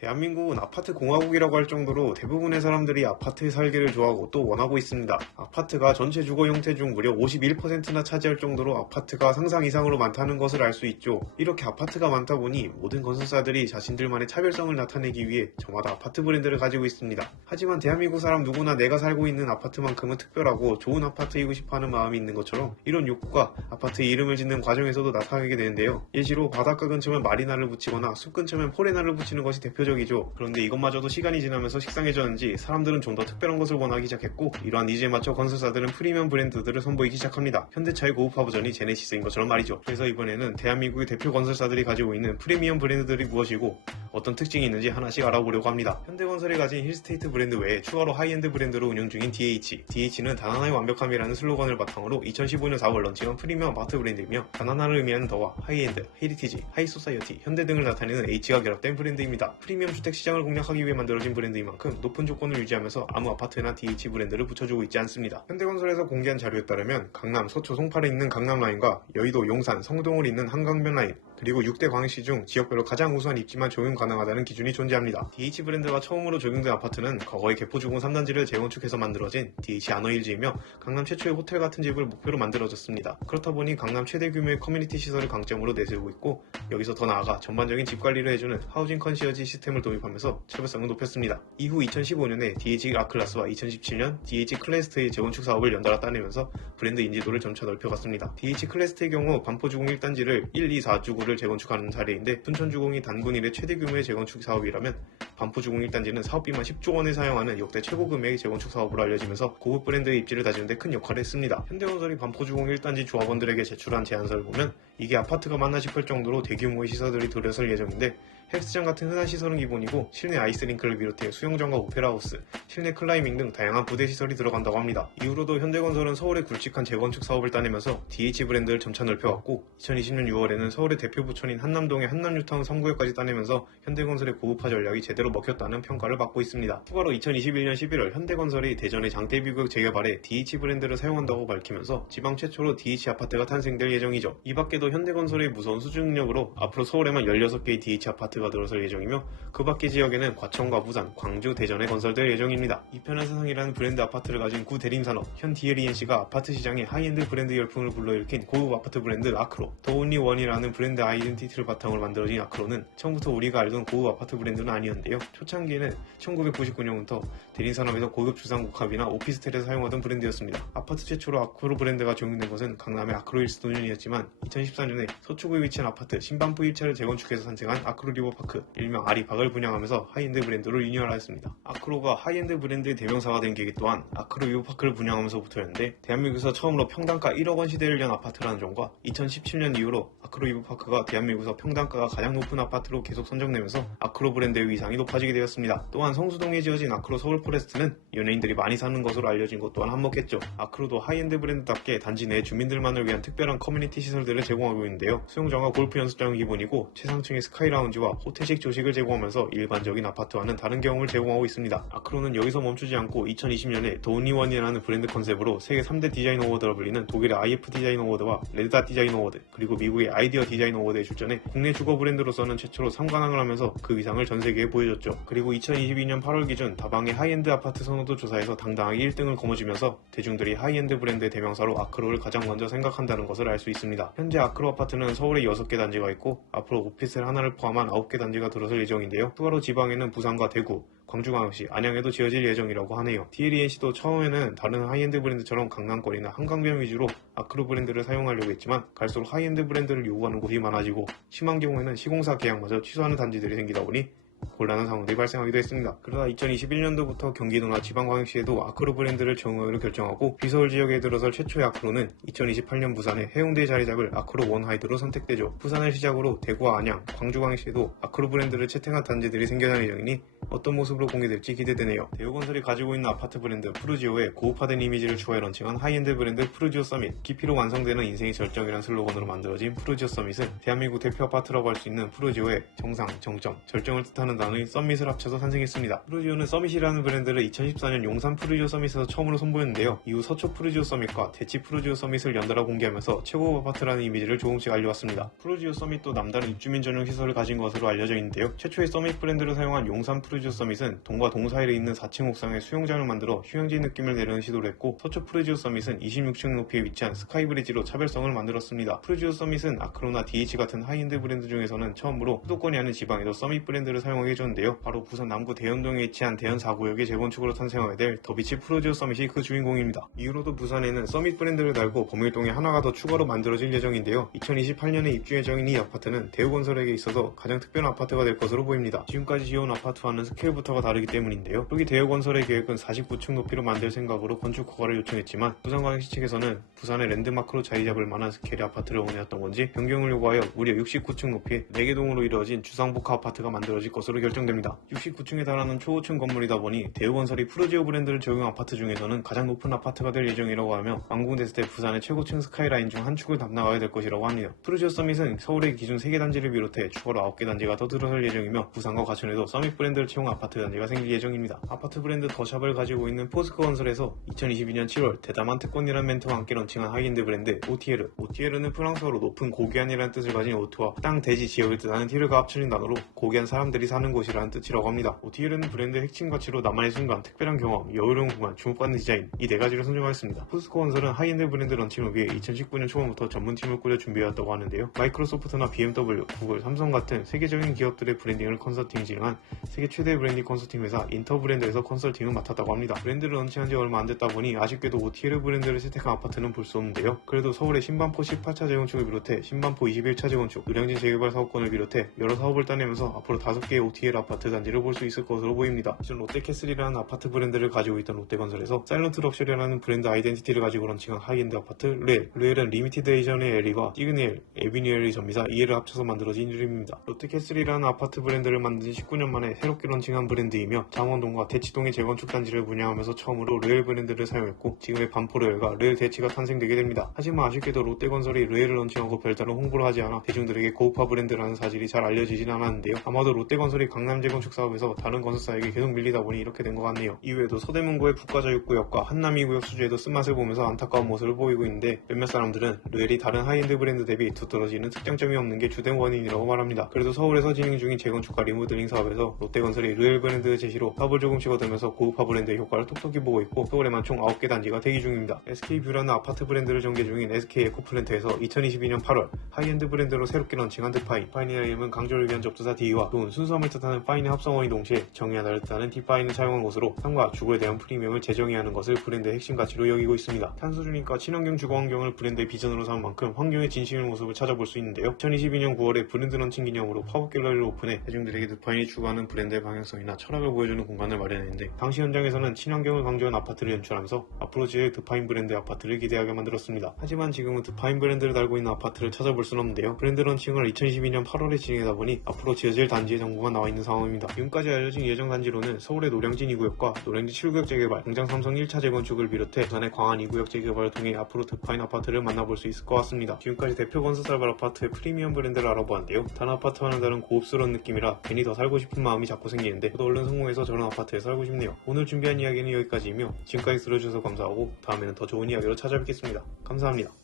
대한민국은 아파트 공화국이라고 할 정도로 대부분의 사람들이 아파트에 살기를 좋아하고 또 원하고 있습니다. 아파트가 전체 주거 형태 중 무려 51%나 차지할 정도로 아파트가 상상 이상으로 많다는 것을 알 수 있죠. 이렇게 아파트가 많다 보니 모든 건설사들이 자신들만의 차별성을 나타내기 위해 저마다 아파트 브랜드를 가지고 있습니다. 하지만 대한민국 사람 누구나 내가 살고 있는 아파트만큼은 특별하고 좋은 아파트이고 싶어하는 마음이 있는 것처럼 이런 욕구가 아파트의 이름을 짓는 과정에서도 나타나게 되는데요. 예시로 바닷가 근처면 마리나를 붙이거나 숲 근처면 포레나를 붙이는 것이 대표적이죠. 그런데 이것마저도 시간이 지나면서 식상해졌는지 사람들은 좀 더 특별한 것을 원하기 시작했고, 이러한 니즈에 맞춰 건설사들은 프리미엄 브랜드들을 선보이기 시작합니다. 현대차의 고급화 버전이 제네시스인 것처럼 말이죠. 그래서 이번에는 대한민국의 대표 건설사들이 가지고 있는 프리미엄 브랜드들이 무엇이고 어떤 특징이 있는지 하나씩 알아보려고 합니다. 현대건설이 가진 힐스테이트 브랜드 외에 추가로 하이엔드 브랜드로 운영 중인 DH는 단 하나의 완벽함이라는 슬로건을 바탕으로 2015년 4월 런칭한 프리미엄 아파트 브랜드이며, 단 하나를 의미하는 더와 하이엔드, 헤리티지, 하이소사이어티, 현대 등을 나타내는 H가 결합된 브랜드입니다. 프리미엄 주택 시장을 공략하기 위해 만들어진 브랜드인 만큼 높은 조건을 유지하면서 아무 아파트나 DH 브랜드를 붙여주고 있지 않습니다. 현대건설에서 공개한 자료에 따르면 강남, 서초, 송파를 잇는 강남라인과 여의도, 용산, 성동을 잇는 한강변 라인, 그리고 6대 광역시 중 지역별로 가장 우수한 입지만 적용 가능하다는 기준이 존재합니다. DH 브랜드가 처음으로 적용된 아파트는 과거의 개포주공 3단지를 재건축해서 만들어진 DH 아너힐즈이며 강남 최초의 호텔 같은 집을 목표로 만들어졌습니다. 그렇다 보니 강남 최대 규모의 커뮤니티 시설을 강점으로 내세우고 있고, 여기서 더 나아가 전반적인 집 관리를 해주는 하우징 컨시어지 시스템을 도입하면서 차별성을 높였습니다. 이후 2015년에 DH 아클라스와 2017년 DH 클래스트의 재건축 사업을 연달아 따내면서 브랜드 인지도를 점차 넓혀갔습니다. DH 클래스트의 경우 반포주공 1단지를 1, 2, 4주구를 재건축하는 사례인데, 순천주공이 단군 이래 최대 규모의 재건축 사업이라면 반포주공 1단지는 사업비만 10조 원을 사용하는 역대 최고 금액의 재건축 사업으로 알려지면서 고급 브랜드의 입지를 다지는데 큰 역할을 했습니다. 현대건설이 반포주공 1단지 조합원들에게 제출한 제안서를 보면 이게 아파트가 맞나 싶을 정도로 대규모의 시설들이 들어설 예정인데, 헬스장 같은 흔한 시설은 기본이고 실내 아이스링크를 비롯해 수영장과 오페라하우스, 실내 클라이밍 등 다양한 부대 시설이 들어간다고 합니다. 이후로도 현대건설은 서울의 굵직한 재건축 사업을 따내면서 DH 브랜드를 점차 넓혀왔고, 2020년 6월에는 서울의 대표 부천인 한남동의 한남뉴타운 3구역까지 따내면서 현대건설의 고급화 전략이 제대로 먹혔다는 평가를 받고 있습니다. 추가로 2021년 11월 현대건설이 대전의 장대비구역 재개발에 DH 브랜드를 사용한다고 밝히면서 지방 최초로 DH 아파트가 탄생될 예정이죠. 이 밖에도 현대건설의 무서운 수주 능력으로 앞으로 서울에만 16개의 DH 아파트가 들어설 예정이며, 그 밖의 지역에는 과천과 부산, 광주, 대전에 건설될 예정입니다. 이편한 세상이라는 브랜드 아파트를 가진 구 대림산업 현 DLENC가 아파트 시장에 하이엔드 브랜드 열풍을 불러일으킨 고급 아파트 브랜드 아크로, 더 온리 원이라는 브랜드 아이덴티티를 바탕으로 만들어진 아크로는 처음부터 우리가 알던 고급 아파트 브랜드는 아니었는데요. 초창기에는 1999년부터 대림산업에서 고급 주상복합이나 오피스텔에서 사용하던 브랜드였습니다. 아파트 최초로 아크로 브랜드가 적용된 것은 강남의 아크로힐스 도년이었지만, 2014년에 서초구에 위치한 아파트 신반포 1차를 재건축해서 탄생한 아크로 리버파크, 일명 아리팍을 분양하면서 하이엔드 브랜드로 리뉴얼하였습니다. 아크로가 하이엔드 브랜드의 대명사가 된 계기 또한 아크로 리버파크를 분양하면서부터였는데, 대한민국에서 처음으로 평당가 1억 원 시대를 연 아파트라는 점과 2017년 이후로 아크로 리버파크가 대한민국에서 평당가가 가장 높은 아파트로 계속 선정되면서 아크로 브랜드의 위상이 높아지게 되었습니다. 또한 성수동에 지어진 아크로 서울포레스트는 연예인들이 많이 사는 것으로 알려진 것 또한 한몫했죠. 아크로도 하이엔드 브랜드답게 단지 내 주민들만을 위한 특별한 커뮤니티 시설들을 제공하고 있는데요. 수영장과 골프 연습장은 기본이고 최상층의 스카이라운지와 호텔식 조식을 제공하면서 일반적인 아파트와는 다른 경험을 제공하고 있습니다. 아크로는 여기서 멈추지 않고 2020년에 더 온리 원이라는 브랜드 컨셉으로 세계 3대 디자인 어워드로 불리는 독일의 IF 디자인 어워드와 레드닷 디자인 어워드, 그리고 미국의 아이디어 디자인 어워드에 출전해 국내 주거 브랜드로서는 최초로 3관왕을 하면서 그 위상을 전 세계에 보여줬죠. 그리고 2022년 8월 기준 다방의 하이엔드 아파트 선호도 조사에서 당당하게 1등을 거머쥐면서 대중들이 하이엔드 브랜드의 대명사로 아크로를 가장 먼저 생각한다는 것을 알 수 있습니다. 현재 아크로 아파트는 서울에 6개 단지가 있고 앞으로 오피스텔 하나를 포함한 9개 단지가 들어설 예정인데요. 추가로 지방에는 부산과 대구, 광주광역시, 안양에도 지어질 예정이라고 하네요. DLENC도 처음에는 다른 하이엔드 브랜드처럼 강남권이나 한강변 위주로 아크로 브랜드를 사용하려고 했지만, 갈수록 하이엔드 브랜드를 요구하는 곳이 많아지고 심한 경우에는 시공사 계약마저 취소하는 단지들이 생기다 보니 곤란한 상황들이 발생하기도 했습니다. 그러다 2021년도부터 경기도나 지방광역시에도 아크로 브랜드를 정하기로 결정하고, 비서울 지역에 들어설 최초의 아크로는 2028년 부산의 해운대에 자리 잡을 아크로 원하이드로 선택되죠. 부산을 시작으로 대구와 안양, 광주광역시에도 아크로 브랜드를 채택한 단지들이 생겨날 예정이니 어떤 모습으로 공개될지 기대되네요. 대우건설이 가지고 있는 아파트 브랜드 푸르지오에 고급화된 이미지를 추가해 런칭한 하이엔드 브랜드 푸르지오 서밋. 깊이로 완성되는 인생이 절정이란 슬로건으로 만들어진 푸르지오 서밋은 대한민국 대표 아파트라고 할 수 있는 푸르지오의 정상, 정점, 절정을 뜻하는 단어인 서밋을 합쳐서 탄생했습니다. 푸르지오는 서밋이라는 브랜드를 2014년 용산 푸르지오 서밋에서 처음으로 선보였는데요. 이후 서초 푸르지오 서밋과 대치 푸르지오 서밋을 연달아 공개하면서 최고급 아파트라는 이미지를 조금씩 알려왔습니다. 푸르지오 서밋도 남다른 입주민 전용 시설을 가진 것으로 알려져 있는데요. 최초의 서밋 브랜드를 사용한 용산 푸르지오 서밋은 동과 동 사이에 있는 4층 옥상에 수영장을 만들어 휴양지 느낌을 내려는 시도를 했고, 서초 푸르지오 서밋은 26층 높이에 위치한 스카이브리지로 차별성을 만들었습니다. 푸르지오 서밋은 아크로나 DH 같은 하이엔드 브랜드 중에서는 처음으로 수도권이 아닌 지방에도 서밋 브랜드를 사용하게 해줬는데요. 바로 부산 남구 대연동에 위치한 대연 4구역의 재건축으로 탄생하게 될 더비치 푸르지오 서밋이 그 주인공입니다. 이후로도 부산에는 서밋 브랜드를 달고 범일동에 하나가 더 추가로 만들어질 예정인데요. 2028년에 입주 예정인 이 아파트는 대우건설에게 있어서 가장 특별한 아파트가 될 것으로 보입니다. 지금까지 지어온 아파트와는 스케일부터가 다르기 때문인데요. 초기 대우건설의 계획은 49층 높이로 만들 생각으로 건축 허가를 요청했지만 부산광역시 측에서는 부산의 랜드마크로 자리 잡을 만한 스케일의 아파트를 원해왔던 건지 변경을 요구하여 무려 69층 높이의 4개 동으로 이루어진 주상복합 아파트가 만들어질 것으로 결정됩니다. 69층에 달하는 초고층 건물이다 보니 대우건설이 푸르지오 브랜드를 적용한 아파트 중에서는 가장 높은 아파트가 될 예정이라고 하며 완공됐을 때 부산의 최고층 스카이라인 중 한 축을 담당하게 될 것이라고 합니다. 푸르지오 서밋은 서울의 기존 3개 단지를 비롯해 추가로 9개 단지가 더 들어설 예정이며 부산과 과천에도 서밋 브랜드를 채용한 아파트 단지가 생길 예정입니다. 아파트 브랜드 더샵을 가지고 있는 포스코 건설에서 2022년 7월 대담한 특권이라는 멘트와 함께 런칭한 하이엔드 브랜드 OTL. OTL은 프랑스어로 높은 고귀한이라는 뜻을 가진 오트와 땅, 대지, 지역을 뜻하는 티르가 합쳐진 단어로 고귀한 사람들이 사는 곳이라는 뜻이라고 합니다. OTL은 브랜드의 핵심 가치로 나만의 순간, 특별한 경험, 여유로운 공간, 주목받는 디자인, 이 4가지를 선정하였습니다. 포스코 건설은 하이엔드 브랜드 런칭을 위해 2019년 초반부터 전문팀을 꾸려 준비해왔다고 하는데요. 마이크로소프트나 BMW, 구글, 삼성 같은 세계적인 기업들의 브랜딩을 컨설팅 진행한 세계 최대 브랜딩 컨설팅 회사 인터브랜드에서 컨설팅을 맡았다고 합니다. 브랜드를 런칭한 지 얼마 안 됐다 보니 아쉽게도 OTL 브랜드를 채택한 아파트는 볼 수 없는데요. 그래도 서울의 신반포 18차 재건축을 비롯해 신반포 21차 재건축, 의량진 재개발 사업권을 비롯해 여러 사업을 따내면서 앞으로 5개의 OTL 아파트 단지를 볼 수 있을 것으로 보입니다. 기존 롯데캐슬이라는 아파트 브랜드를 가지고 있던 롯데건설에서 사일런트 럭셔리라는 브랜드 아이덴티티를 가지고 런칭한 하이엔드 아파트 르엘. 르엘은 리미티드 에디션의 엘리와 시그니엘, 에비니엘의 전미사 이엘을 합쳐서 만들어진 이름입니다. 롯데캐슬이라는 아파트 브랜드를 만든 지 19년 만에 새롭게 런칭한 브랜드이며 장원동과 대치동의 재건축 단지를 분양하면서 처음으로 르엘 브랜드를 사용했고, 지금의 반포 르엘과 르엘 대치가 탄생되게 됩니다. 하지만 아쉽게도 롯데건설이 르엘을 런칭하고 별다른 홍보를 하지 않아 대중들에게 고급화 브랜드라는 사실이 잘 알려지진 않았는데요. 아마도 롯데건설이 강남 재건축 사업에서 다른 건설사에게 계속 밀리다 보니 이렇게 된 것 같네요. 이외에도 서대문구의 국가자유구역과 한남이구역 수주에도 쓴맛을 보면서 안타까운 모습을 보이고 있는데, 몇몇 사람들은 르엘이 다른 하이엔드 브랜드 대비 두드러지는 특장점이 없는 게 주된 원인이라고 말합니다. 그래도 서울에서 진행 중인 재건축과 리모델링 사업에서 롯데건설이 르엘 브랜드 제시로 사업을 조금씩 얻으면서 고급화 브랜드의 효과를 톡톡히 보고 있고, 서울에만 총 9개 단지가 대기 중입니다. SK뷰라는 아파트 브랜드를 전개 중인 SK 에코플랜트에서 2022년 8월 하이엔드 브랜드로 새롭게 런칭한 드파인. 파인이라는 이름은 강조를 위한 접두사 D와 돈, 순수함을 뜻하는 파인의 합성어인 동시에 정의하다를 뜻하는 디파인을 사용한 것으로 삶과 주거에 대한 프리미엄을 재정의하는 것을 브랜드의 핵심 가치로 여기고 있습니다. 탄소중립과 친환경 주거 환경을 브랜드의 비전으로 삼은 만큼 환경의 진심의 모습을 찾아볼 수 있는데요. 2022년 9월에 브랜드 런칭 기념으로 팝업 갤러리를 오픈해 대중들에게 드파인이 추구하는 브랜드의 방향성이나 철학을 보여주는 공간을 마련했는데, 당시 현장에서는 친환경을 강조한 아파트를 연출하면서 앞으로 지을 드파인 브랜드의 아파트를 기대하게 만들었습니다. 하지만 지금은 드파인 브랜드를 달고 있는 아파트를 찾아볼 수는 없는데요. 브랜드 런칭을 2022년 8월에 진행하다 보니 앞으로 지어질 단지의 정보가 나와 있는 상황입니다. 지금까지 알려진 예정 단지로는 서울의 노량진 2구역과 노량진 7구역 재개발, 당장 삼성 1차 재건축을 비롯해 부산의 광안 2구역 재개발을 통해 앞으로 드파인 아파트를 만나볼 수 있을 것 같습니다. 지금까지 대표 건설사발 아파트의 프리미엄 브랜드를 알아보았는데요. 다른 아파트와는 다른 고급스러운 느낌이라 괜히 더 살고 싶은 마음이 자꾸 생기는데, 저도 얼른 성공해서 저런 아파트에 살고 싶네요. 오늘 준비한 이야기는 여기까지이며, 지금까지 들어주셔서 감사하고 다음에는 더 좋은 이야기로 찾아뵙겠습니다. 감사합니다.